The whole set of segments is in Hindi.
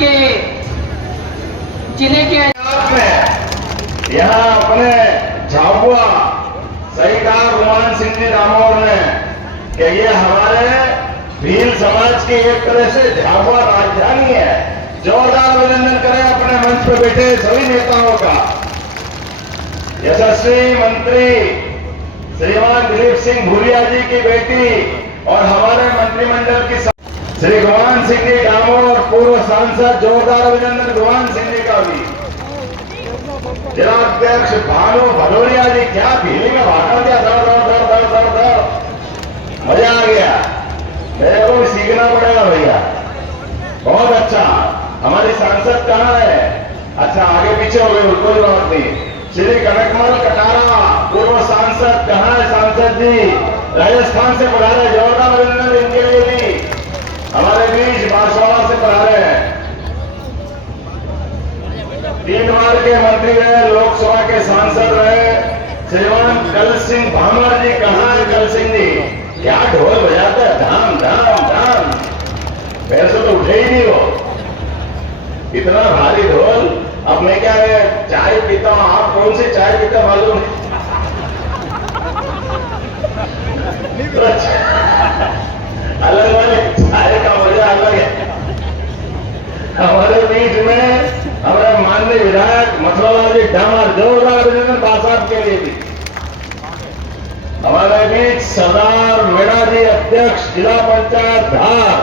के जिले के यहाँ अपने झाबुआ सहीकार भगवान सिंह जी दामोर ने कि ये हमारे भील समाज की एक तरह से झाबुआ राजधानी है। जोरदार अभिनंदन करें अपने मंच पर बैठे सभी नेताओं का। यशस्वी मंत्री श्रीमान दिलीप सिंह भूरिया जी की बेटी और हमारे मंत्रिमंडल की श्री भगवान सिंह जी दामोर पूर्व सांसद, जोरदार अभिनंदन भगवान सिंह जी का भी। जिलाध्यक्ष भानु भदौरिया जी, क्या भीली में भाषण दिया, दर दर दर दर दर दर, मजा आ गया। मेरे को भी सीखना पड़ेगा भैया, बहुत अच्छा। हमारी सांसद कहाँ है? अच्छा आगे पीछे हो गए, कोई बात नहीं। श्री कनकमल कटारा पूर्व सांसद, कहाँ है सांसद जी? राजस्थान से पधारे, जोरदार अभिनंदन इनके लिए भी। हमारे बीच बांसवाड़ा से पधारे हैं। 3 बार के मंत्री रहे, लोकसभा के सांसद रहे श्रीमान कल सिंह भामर जी, कहाँ है कल सिंह जी? क्या ढोल बजाता है, धाम धाम धाम, पैर से तो उठे ही नहीं हो, इतना भारी ढोल। अब मैं क्या है चाय पीता हूं, आप कौन सी चाय पीता मालूम है? अलग अलग चाय का मजा अलग है। हमारे बीच में हमारे माननीय विधायक मथुरालाल जी डामर, जोरदार अभिनंदन बासाब के लिए भी। हमारे बीच सरदार मीणा जी, अध्यक्ष जिला पंचायत धार,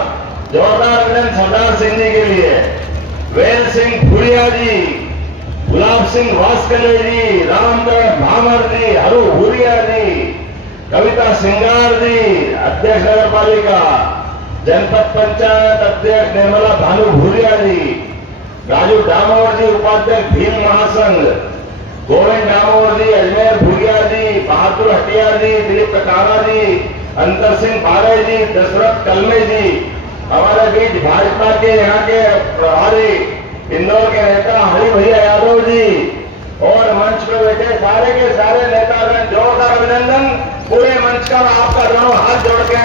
जोरदार अभिनंदन सरदार सिंह जी के लिए। वेल सिंह भूरिया जी, गुलाब सिंह वास्कले जी, रामदर भामर जी, हरु भूरिया जी, कविता सिंगार जी, अध्यक्ष नगर पालिका, जनपद पंचायत अध्यक्ष निर्मला भानु भूरिया जी, राजू डामोर जी, उपाध्यक्ष भील महासंघ, गोविंद डामोर जी, अजमेर भूरिया जी, बहादुर हटिया जी, दिलीप कटारा जी, अंतर सिंह बारे जी, दशरथ कलमे जी। हमारे बीच भाजपा के यहाँ के प्रभारी इंदौर के नेता हरि भैया यादव जी और मंच पर बैठे सारे के सारे नेतागण, जोरदार अभिनंदन। पूरे मंच का आपका दोनों हाथ जोड़ के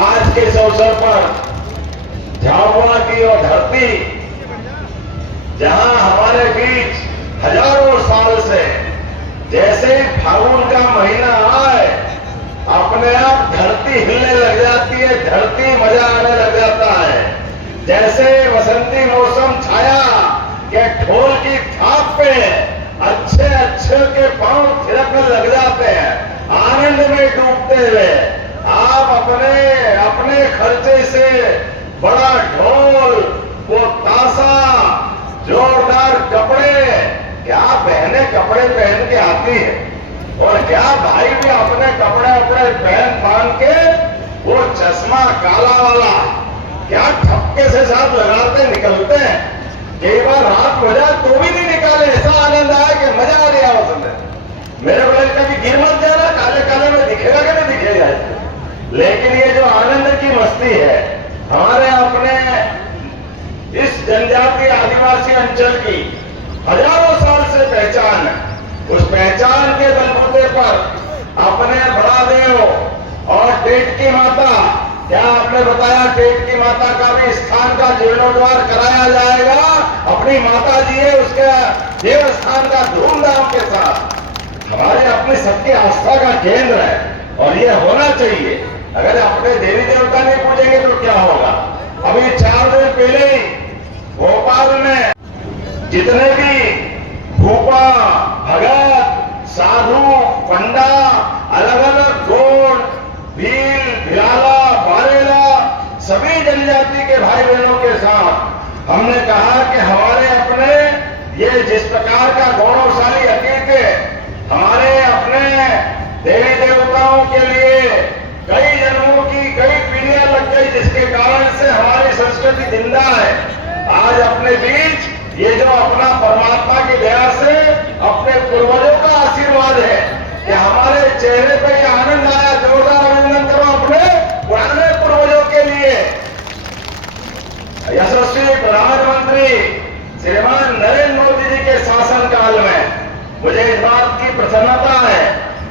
आज के इस अवसर पर झाबुआ की और धरती, जहां हमारे बीच हजारों साल से जैसे फागुन का महीना आए अपने आप धरती हिलने लग जाती है, धरती मजा आने लग जाता है। जैसे वसंती मौसम छाया के ढोल की थाप पे अच्छे अच्छे के पांव थिरकने लग जाते हैं, आनंद में डूबते हुए। आप अपने अपने खर्चे से बड़ा ढोल, वो ताशा, जोरदार कपड़े, क्या बहने कपड़े पहन के आती है और क्या भाई भी अपने कपड़े अपने पहन के वो चश्मा काला वाला क्या ठपके से साथ लगाते निकलते हैं। कई बार रात हो जाए तो भी नहीं निकाले, ऐसा आनंद आया कि मजा आ रहा है उसमें। मेरे को कभी गिर मत जाना, काले काले में दिखेगा कि नहीं दिखेगा। लेकिन ये जो आनंद की मस्ती है हमारे अपने इस जनजातीय आदिवासी अंचल की हजारों साल से पहचान है। उस पहचान के बलबूते पर अपने बड़ा देव और टेट की माता, क्या आपने बताया टेट की माता का भी स्थान का जीर्णोद्धार कराया जाएगा। अपनी माता जी है, उसके देव स्थान का धूमधाम के साथ। हमारे अपनी सबकी आस्था का केंद्र है और ये होना चाहिए। अगर अपने देवी देवता नहीं पूजेंगे तो क्या होगा। अभी 4 दिन पहले ही भोपाल में जितने भी भूपा, भगत, साधु, पंडा, अलग अलग गोंड, भील, भिलाला, बारेला, सभी जनजाति के भाई बहनों के साथ हमने कहा कि हमारे अपने ये जिस प्रकार का गौरवशाली अतीत है, हमारे अपने देवी देवताओं के लिए कई जन्मों की कई पीढ़ियां लग गई, जिसके कारण से हमारी संस्कृति जिंदा है। आज अपने बीच ये जो अपना परमात्मा की दया से अपने पूर्वजों का आशीर्वाद है कि हमारे चेहरे पे ये आनंद आया। जोरदार अभिनंदन करो अपने पुराने पूर्वजों के लिए। यशस्वी प्रधानमंत्री श्रीमान नरेंद्र मोदी जी के शासन काल में मुझे इस बात की प्रसन्नता है,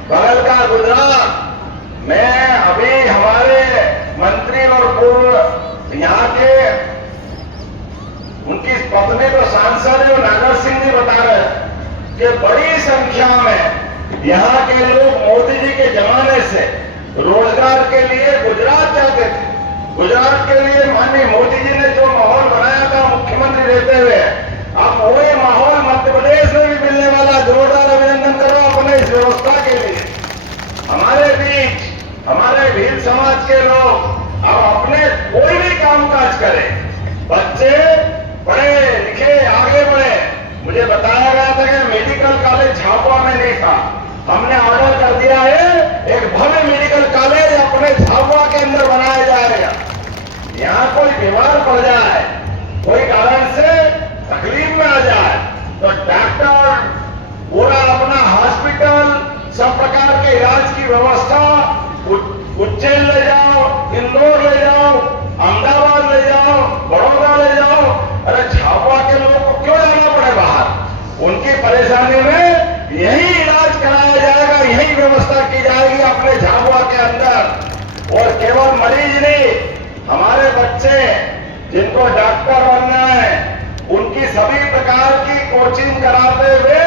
बगल का गुजरात में अभी हमारे मंत्री और पूर्व यहाँ के उनकी सांसद और नागर सिंह जी बता रहे हैं कि बड़ी संख्या में यहाँ के लोग मोदी जी के जमाने से रोजगार के लिए गुजरात जाते थे। गुजरात के लिए माननीय मोदी जी ने जो माहौल बनाया था मुख्यमंत्री रहते हुए, अब वही माहौल मध्य प्रदेश में भी मिलने वाला। जोरदार अभिनंदन करो अपने इस व्यवस्था के लिए। हमारे बीच हमारे भील समाज के लोग अब अपने कोई भी कामकाज करें, बच्चे पढ़े लिखे आगे बढ़े। मुझे बताया गया था कि मेडिकल कॉलेज झाबुआ में नहीं था, हमने ऑर्डर कर दिया है एक भव्य मेडिकल कॉलेज अपने झाबुआ के अंदर बनाया जाएगा। यहाँ कोई बीमार पड़ जाए, कोई कारण से तकलीफ में आ जाए, तो डॉक्टर पूरा अपना हॉस्पिटल सब प्रकार के इलाज की व्यवस्था उज्जैन ले जाओ, इंदौर ले जाओ, अहमदाबाद ले जाओ, बड़ौदा ले जाओ। अरे झाबुआ के लोगों को क्यों जाना पड़े बाहर? उनकी परेशानी में यही इलाज कराया जाएगा, यही व्यवस्था की जाएगी अपने झाबुआ के अंदर। और केवल मरीज नहीं, हमारे बच्चे जिनको डॉक्टर बनना है उनकी सभी प्रकार की कोचिंग कराते हुए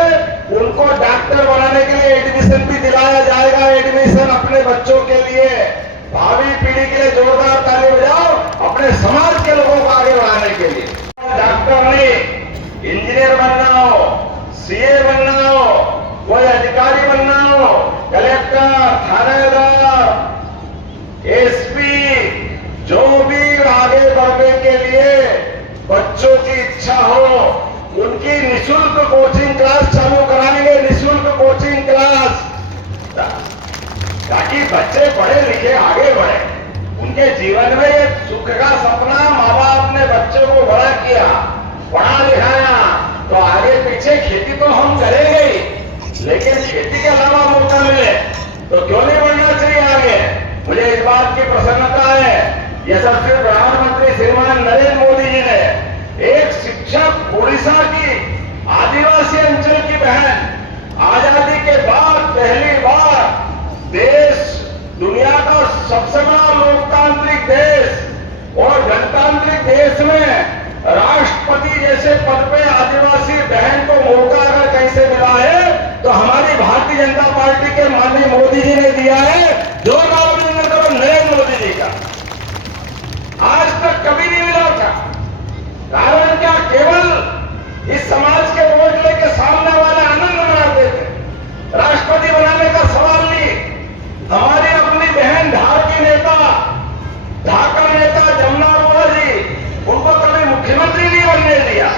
उनको डॉक्टर बनाने के लिए एडमिशन भी दिलाया जाएगा। एडमिशन अपने बच्चों के लिए, भावी पीढ़ी के लिए जोरदार ताली बजाओ अपने समाज के लोगों को आगे बढ़ाने के लिए। डॉक्टर नहीं, इंजीनियर बनना हो, सीए बनना हो, कोई अधिकारी बनना हो, कलेक्टर, थानेदार, एसपी, जो भी आगे बढ़ने के लिए बच्चों की इच्छा हो उनकी निःशुल्क कोचिंग क्लास चालू कराएंगे। निःशुल्क कोचिंग क्लास, ताकि बच्चे पढ़े लिखे आगे बढ़े। उनके जीवन में ये सुख का सपना, माँ बाप ने बच्चों को बड़ा किया, पढ़ा लिखाया, तो आगे पीछे खेती तो हम करेंगे ही, लेकिन खेती के अलावा मौका मिले तो क्यों नहीं बढ़ना चाहिए आगे। मुझे इस बात की प्रसन्नता है, यशस्वी प्रधानमंत्री श्रीमान नरेंद्र मोदी जी ने एक शिक्षक उड़ीसा की आदिवासी अंचल की बहन, आजादी के बाद पहली बार देश, दुनिया का सबसे बड़ा लोकतांत्रिक देश और गणतांत्रिक देश में राष्ट्रपति जैसे पद पे आदिवासी बहन को मौका अगर कहीं से मिला है तो हमारी भारतीय जनता पार्टी के माननीय मोदी जी ने दिया है। जोरदार अभिनंदन करो नरेंद्र मोदी जी का। आज तक कभी नहीं मिला था। कारण क्या? केवल इस समाज के वोट लेके सामने वाले आनंद मनाते थे। राष्ट्रपति बनाने का सवाल नहीं। हमारी अपनी बहन धार की नेता, ढाका नेता जमुना बोरा जी, उनको कभी मुख्यमंत्री नहीं बनने दिया।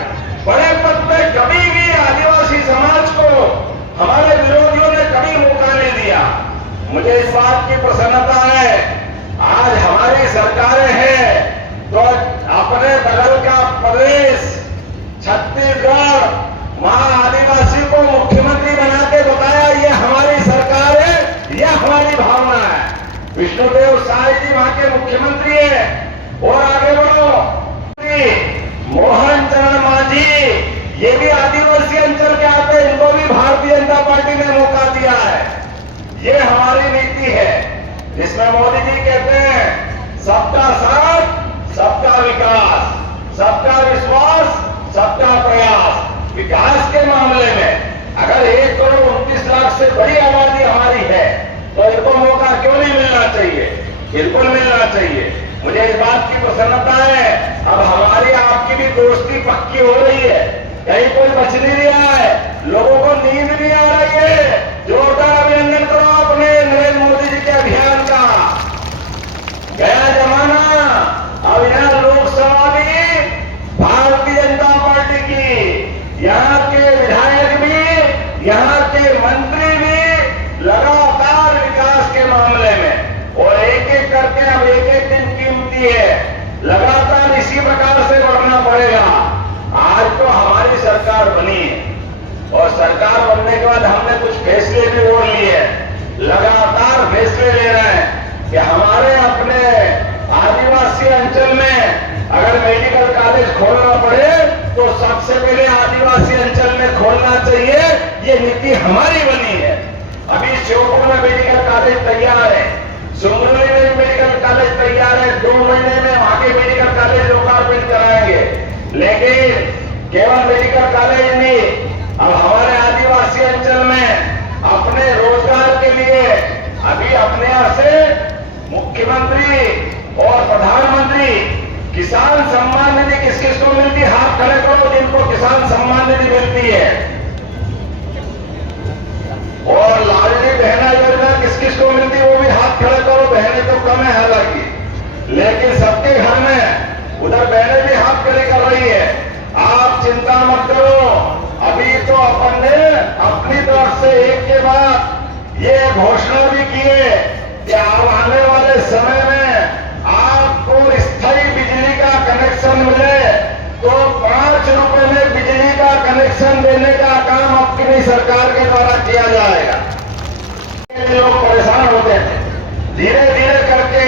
बड़े पद पे कभी भी आदिवासी समाज को हमारे विरोधियों ने कभी मौका नहीं दिया। मुझे इस बात की प्रसन्नता है, आज हमारी सरकारें हैं तो अपने बगल का प्रदेश छत्तीसगढ़ वहां आदिवासी को मुख्यमंत्री बना के बताया ये हमारी सरकार है, ये हमारी भावना है। विष्णुदेव साय जी वहां के मुख्यमंत्री है। और आगे बढ़ो, मोहन चरण मांझी ये भी आदिवासी अंचल के आते, इनको भी भारतीय जनता पार्टी ने मौका दिया है। ये हमारी नीति है जिसमें मोदी जी कहते हैं सबका साथ, सबका विकास, सबका विश्वास, सबका प्रयास। विकास के मामले में अगर 1,29,00,000 से बड़ी आबादी हमारी है तो इनको मौका क्यों नहीं मिलना चाहिए? बिल्कुल मिलना चाहिए। मुझे इस बात की प्रसन्नता है, अब हमारी आपकी भी दोस्ती पक्की हो रही है, कहीं कोई बच नहीं रहा है, लोगों को नींद नहीं आ रही है। जोरदार अभिनंदन करो अपने नरेंद्र मोदी जी के अभियान का। गया जमाना, अब यहाँ लोकसभा भी भारतीय जनता पार्टी की, यहाँ के विधायक भी, यहाँ के मंत्री भी लगातार विकास के मामले में, और एक एक करके अब एक दिन कीमती है, लगातार इसी प्रकार से बढ़ना पड़ेगा। आज तो हमारी सरकार बनी है और सरकार बनने के बाद हमने कुछ फैसले भी ओढ़ लिए हैं। लगातार फैसले ले रहे हैं कि हमारे अपने आदिवासी अंचल में अगर मेडिकल कॉलेज खोलना पड़े तो सबसे पहले आदिवासी अंचल में खोलना चाहिए। ये नीति हमारी बनी है। अभी श्योपुर में मेडिकल कॉलेज तैयार है, सुमरली में भी मेडिकल कॉलेज तैयार है। 2 महीने में वहां के मेडिकल कॉलेज लोकार्पण कराएंगे। लेकिन केवल मेडिकल कॉलेज नहीं, अब हमारे आदिवासी अंचल में अपने रोजगार के लिए अभी अपने यहां से मुख्यमंत्री और प्रधानमंत्री किसान सम्मान निधि किस किस को मिलती है? हाथ खड़े करो जिनको किसान सम्मान निधि मिलती है। और लाडली बहना योजना किस किस को मिलती है? वो भी हाथ खड़े करो। बहनें तो कम है हालांकि, लेकिन सबके घर में उधर बहनें भी हाथ खड़े कर रही है। आप चिंता मत करो, अभी तो अपन ने अपनी तरफ से एक के बाद ये घोषणा भी की है कि आने वाले समय में आपको स्थायी बिजली का कनेक्शन मिले तो 5 रुपए में बिजली का कनेक्शन देने का काम अपनी सरकार के द्वारा किया जाएगा। लोग परेशान होते थे, धीरे धीरे करके,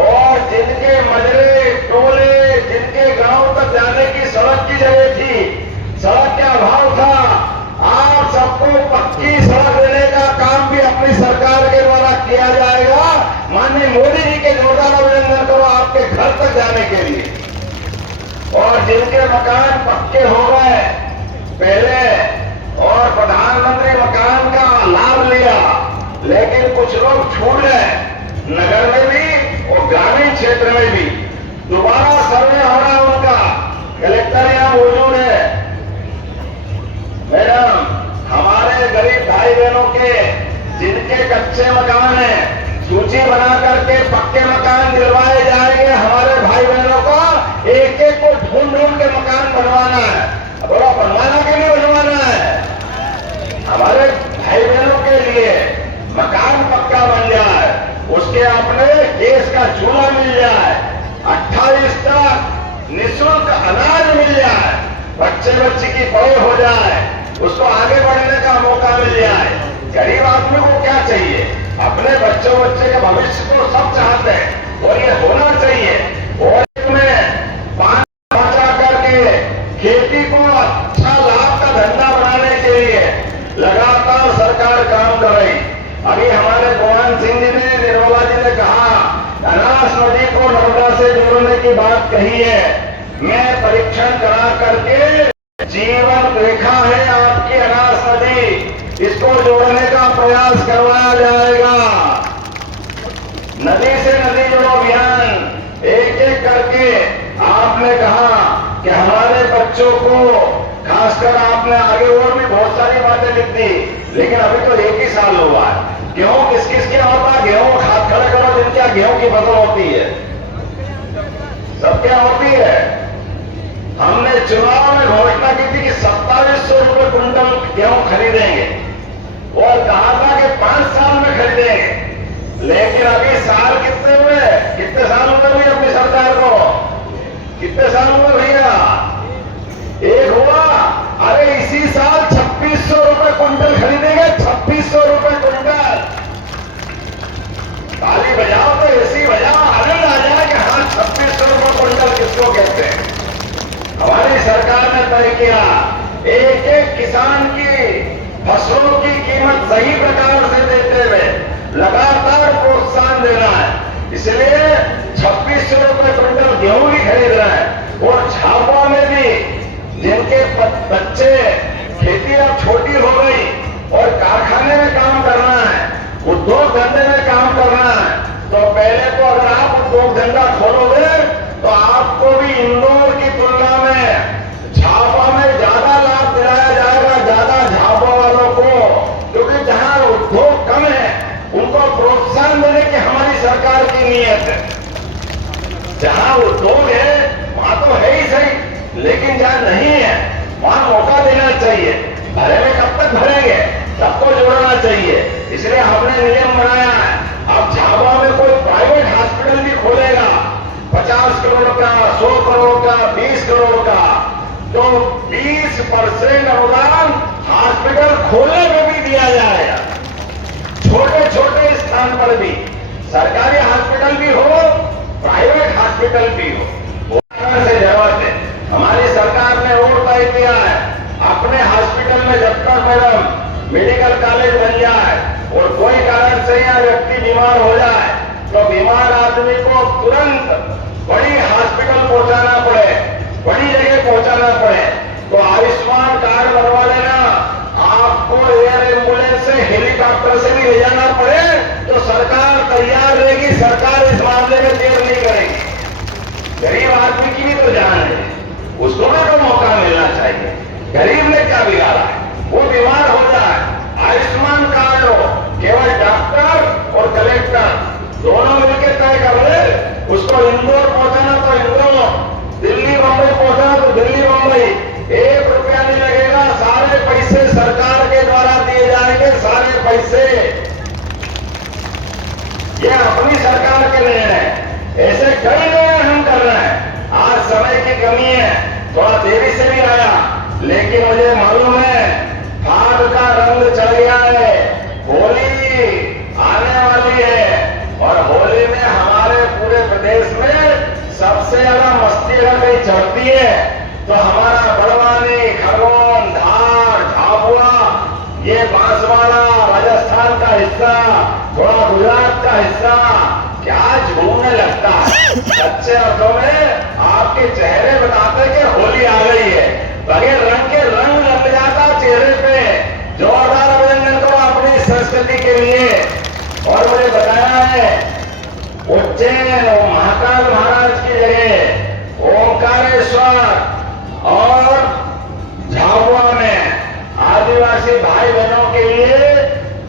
और जिनके मजरे टोले, जिनके गांव तक जाने की सड़क की जगह थी, सड़क का अभाव था, आप सबको पक्की सड़क देने का काम भी अपनी सरकार के द्वारा किया जाएगा। माननीय मोदी जी के जोरदार अभिनंदन करो आपके घर तक जाने के लिए। और जिनके मकान पक्के हो गए पहले और प्रधानमंत्री मकान का लाभ लिया, लेकिन कुछ लोग छूट गए, नगर में भी और ग्रामीण क्षेत्र में भी दोबारा सर्वे हो रहा है उनका। कलेक्टर यहां मौजूद है। मैडम, हमारे गरीब भाई बहनों के जिनके कच्चे मकान हैं, सूची बना करके पक्के मकान दिलवाए जाएंगे। हमारे भाई बहनों को एक एक को ढूंढ ढूंढ के मकान बनवाना है। थोड़ा बनवाना के लिए बनवाना है। हमारे भाई बहनों के लिए मकान पक्का बन जाए, उसके अपने गैस का चूल्हा मिल जाए, 28 तक निःशुल्क अनाज मिल जाए, बच्चे बच्ची की पढ़ाई हो जाए, उसको आगे बढ़ने का मौका मिल जाए। गरीब आदमी को क्या चाहिए? अपने बच्चों बच्चे के भविष्य को सब चाहते हैं और ये होना चाहिए। और इसमें पानी बचा करके खेती को अच्छा लाभ का धंधा बनाने के लिए लगातार सरकार काम कर रही। अभी हमारे भगवान सिंह जी ने, निर्मला जी ने कहा अनास नदी को नर्मदा से जोड़ने की बात कही है। मैं परीक्षण करा करके जीवन रेखा है आपकी अनास नदी, इसको जोड़ने का प्रयास करवाया जाएगा। नदी से नदी जोड़ो अभियान एक एक करके आपने कहा कि हमारे बच्चों को, खासकर आपने आगे और भी बहुत सारी बातें लिख दी, लेकिन अभी तो 1 ही साल हुआ है। गेहूं किस किस के होता? गेहूं हाथ खड़े करो जिनके गेहूं की फसल होती है। सब क्या होती है? हमने चुनाव में घोषणा की थी कि 2700 रुपए क्विंटल गेहूं खरीदेंगे और कहा था कि 5 साल में खरीदेंगे। लेकिन अभी साल कितने हुए? कितने साल हुए भैया अपनी सरकार को? कितने साल हुए भैया? एक हुआ। अरे इसी साल 2600 रुपए क्विंटल खरीदेंगे, 2600 रुपए क्विंटल। ताली बजाओ तो ऐसी बजाओ, आनंद आ जाए कि हाँ 2600 रुपए क्विंटल किसको कहते हैं। हमारी सरकार ने तय किया एक एक किसान की फसलों की कीमत सही प्रकार से देते हुए लगातार प्रोत्साहन देना है। इसलिए 2600 रुपए क्विंटल गेहूं भी खरीद रहे हैं। और झाबुआ में भी जिनके बच्चे, खेती अब छोटी हो गई और कारखाने में काम करना है, उद्योग धंधे में काम करना है, तो पहले तो अगर आप उद्योग धंधा खोलोगे तो आपको भी इंदौर की तुलना में झाबुआ में ज्यादा लाभ दिलाया जाएगा, ज्यादा झाबुआ वालों को, क्योंकि जहां उद्योग कम है उनको प्रोत्साहन देने की हमारी सरकार की नीयत है। जहां उद्योग है वहां तो है ही सही, लेकिन जहां नहीं है वहां मौका देना चाहिए। भरेंगे कब तक भरेंगे? सबको जोड़ना चाहिए। इसलिए हमने नियम बनाया है, अब झाबुआ में कोई प्राइवेट हॉस्पिटल भी खोलेगा 50 करोड़ का, 100 करोड़ का, 20 करोड़ का, तो 20% अनुदान हॉस्पिटल खोलने में भी दिया जाएगा। छोटे छोटे स्थान पर भी, सरकारी हॉस्पिटल भी हो, प्राइवेट हॉस्पिटल भी हो, से जरूरत है। हमारी सरकार ने रोड तय किया है, अपने हॉस्पिटल में जब तक मैडम मेडिकल कॉलेज बन जाए और कोई कारण से या व्यक्ति बीमार हो जाए तो बीमार आदमी को तुरंत बड़ी हॉस्पिटल पहुंचाना पड़े, बड़ी जगह पहुंचाना पड़े, तो आयुष्मान कार्ड बनवा लेना। आपको एयर एम्बुलेंस से, हेलीकॉप्टर से भी ले जाना पड़े तो सरकार तैयार रहेगी, सरकार इस मामले में देर नहीं करेगी। गरीब आदमी की भी तो जान है, उसको भी तो मौका मिलना चाहिए। गरीब ने क्या बिगाड़ा है? वो बीमार हो जाए, आयुष्मान कार्ड हो, केवल डॉक्टर और कलेक्टर दोनों मिलकर तय कर ले। उसको इंदौर पहुंचाना तो इंदौर, दिल्ली बंबई पहुंचाना तो दिल्ली बंबई, 1 रुपया नहीं लगेगा। सारे पैसे सरकार के द्वारा दिए जाएंगे, सारे पैसे। ये अपनी सरकार के निर्णय, ऐसे कई निर्णय हम कर रहे हैं। आज समय की कमी है, थोड़ा देरी से भी आया, लेकिन मुझे मालूम है फाग का रंग चढ़ गया है, होली आने वाली है। और होली में हमारे पूरे प्रदेश में सबसे ज्यादा मस्ती अगर कहीं चढ़ती है तो हमारा बड़वानी, खरगोन, धार, झाबुआ, ये बांसवाड़ा, राजस्थान का हिस्सा, थोड़ा गुजरात का हिस्सा क्या झूमने लगता है। सच्चे अर्थों में आपके चेहरे बताते कि होली आ गई है। बगैर रंग के रंग लग जाता चेहरे पे। जोरदार अभिनंदन करो अपनी संस्कृति के लिए। और मुझे बताया है उज्जैन और महाकाल महाराज की जगह ओंकारेश्वर और झाबुआ में आदिवासी भाई बहनों के लिए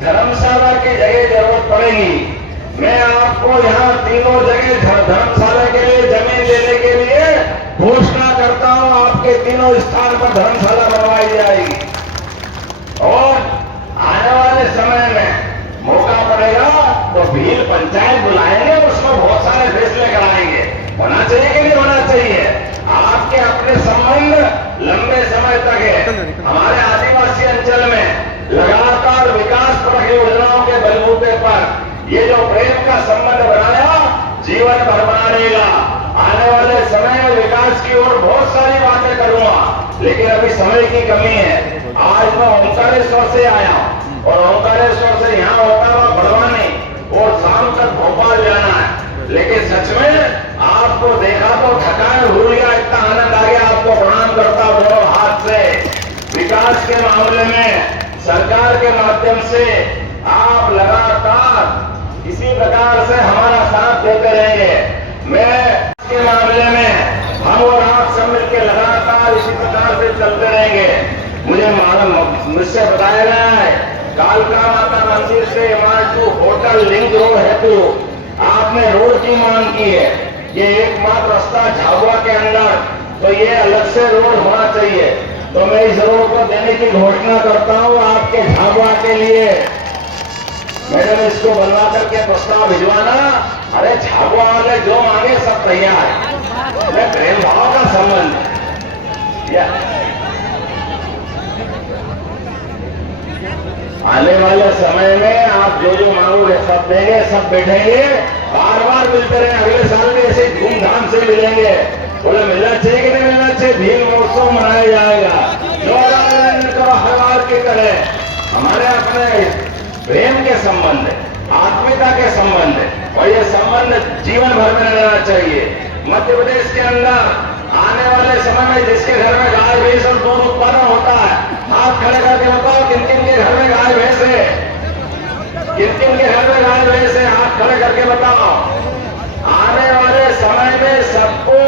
धर्मशाला की जगह जरूरत पड़ेगी। मैं आपको यहाँ तीनों जगह धर्मशाला के लिए जमीन लेने के लिए घोषणा करता हूँ। आपके तीनों स्थान पर धर्मशाला बनवाई जाएगी। और आने वाले समय में मौका पड़ेगा तो भील पंचायत बुलाएंगे, उसमें बहुत सारे फैसले कराएंगे। होना चाहिए कि नहीं होना चाहिए? आपके अपने संबंध लंबे समय तक है। हमारे आदिवासी अंचल में लगातार विकास परक योजनाओं के बलबूते पर ये जो प्रेम का संबंध बनाया जीवन भर बना रहेगा। आने वाले समय में विकास की ओर बहुत सारी बातें करूंगा, लेकिन अभी समय की कमी है। आज मैं ओंकारेश्वर से आया हूं और ओंकारेश्वर से यहाँ होता हुआ बड़वानी और शाम तक भोपाल जाना है। लेकिन सच में आपको देखा तो थकान भूल गया, इतना आनंद आ गया। आपको प्रणाम करता हूं दोनों हाथ से। विकास के मामले में सरकार के माध्यम से आप लगातार इसी प्रकार से हमारा साथ देते रहेंगे। मैं के मामले में हम और आप सब मिलकर लगातार इसी प्रकार से चलते रहेंगे। मुझे मालूम, मुझसे बताया गया है कालका माता मंदिर से टू होटल लिंक रोड है, तो आपने रोड की मांग की है। ये एकमात्र रास्ता झाबुआ के अंदर, तो ये अलग से रोड होना चाहिए। तो मैं इस रोड को देने की घोषणा करता हूँ आपके झाबुआ के लिए। मैडम इसको बनवा करके प्रस्ताव भिजवाना। अरे झाबुआ वाले जो मांगे सब तैयार है। प्रेम भाव का संबंध आने वाले समय में आप जो जो मांगोगे सब देंगे, सब बैठेंगे, बार बार मिलते रहे। अगले साल भी ऐसे धूमधाम से मिलेंगे। बोले मिलना चाहिए कि नहीं मिलना चाहिए? भील महोत्सव मनाया जाएगा जो हर बार की तरह। हमारे अपने प्रेम के संबंध है, आत्मीयता के संबंध है, और ये संबंध जीवन भर में रहना चाहिए। मध्य प्रदेश के अंदर आने वाले समय में जिसके घर में गाय भैंस और दूध उत्पादन होता है, हाथ खड़े करके बताओ किन किन के घर में गाय भैंस है? किन किन के घर में गाय भैंस है? हाथ खड़े करके बताओ। आने वाले समय में सबको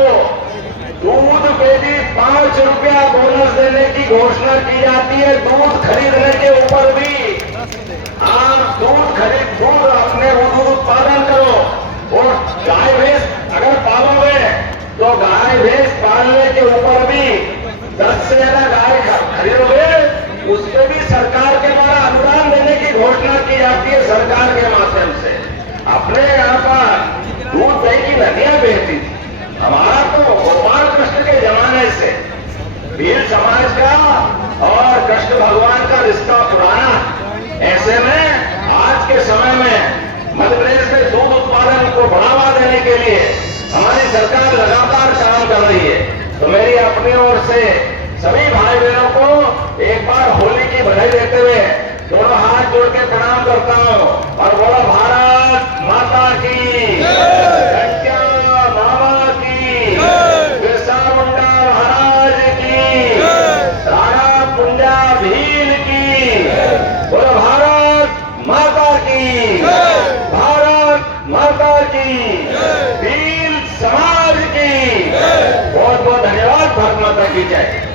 दूध पे भी 5 रुपया बोनस देने की घोषणा की जाती है। दूध खरीदने के ऊपर भी आप दूध अपने दूध उत्पादन करो। और गाय भैंस अगर पालोगे तो गाय भैंस पालने के ऊपर भी 10 से ज्यादा गाय खरीदोगे, उस पर भी सरकार के द्वारा अनुदान देने की घोषणा की जाती है। सरकार के माध्यम से अपने यहाँ पर दूध दही की नदियां बहती थी। हमारा तो गोपाल कृष्ण के जमाने से भील समाज का और कृष्ण भगवान का रिश्ता पुराना। ऐसे में आज के समय में मध्य प्रदेश में दूध उत्पादन को बढ़ावा देने के लिए हमारी सरकार लगातार काम कर रही है। तो मेरी अपनी ओर से सभी भाई बहनों को एक बार होली की बधाई देते हुए दोनों हाथ जोड़ के प्रणाम करता हूँ और बोलो भारत माता की, गंगा मामा की, बिरसा मुंडा महाराज की। की जय।